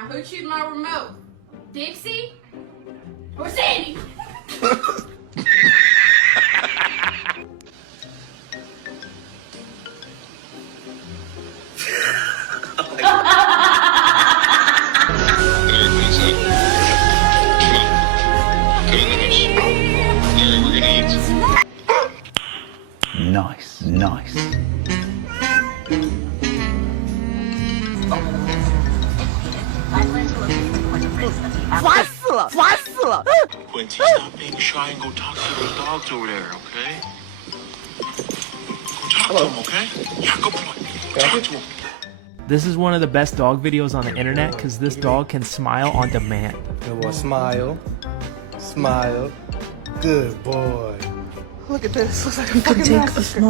Now who chewed my remote? Dixie? Or Sandy? Nice, nice. Quincy, stop being shy and go talk to those dogs over there, okay? Go talk to them, okay? Yeah, good boy. Talk to them. This is one of the best dog videos on the internet because this dog can smile on demand. Good boy, smile. Smile. Good boy. Look at this. Looks like a fucking